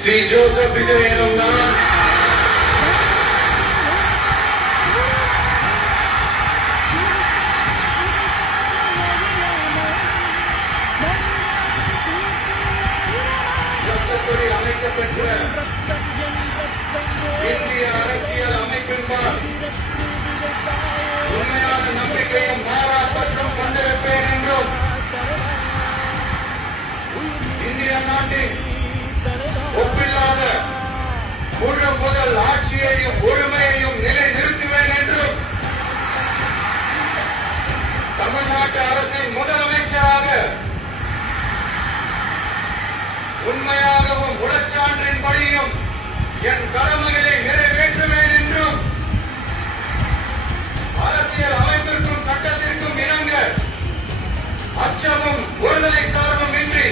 C Joseph Vijay எனும் நான் சட்டப்படி அமைக்கப்பெற்ற இந்திய அரசியல் அமைப்பின்பால் உண்மையான நம்பிக்கையும் மாறாப்பற்றும் கொண்டிருப்பேன் என்றும் இந்திய நாட்டின் ஒப்பில்லாத முழு முதல் ஆட்சியையும் உரிமையையும் நிலைநிறுத்துவேன் என்றும் தமிழ்நாட்டு அரசின் முதலமைச்சராக உண்மையாகவும் உளச்சான்றின்படியும் என் கடமைகளை நிறைவேற்றுவேன் என்றும் அரசியல் அமைப்பிற்கும் சட்டத்திற்கும் இணங்க அச்சமும் ஒருதலை சார்பும் இன்றி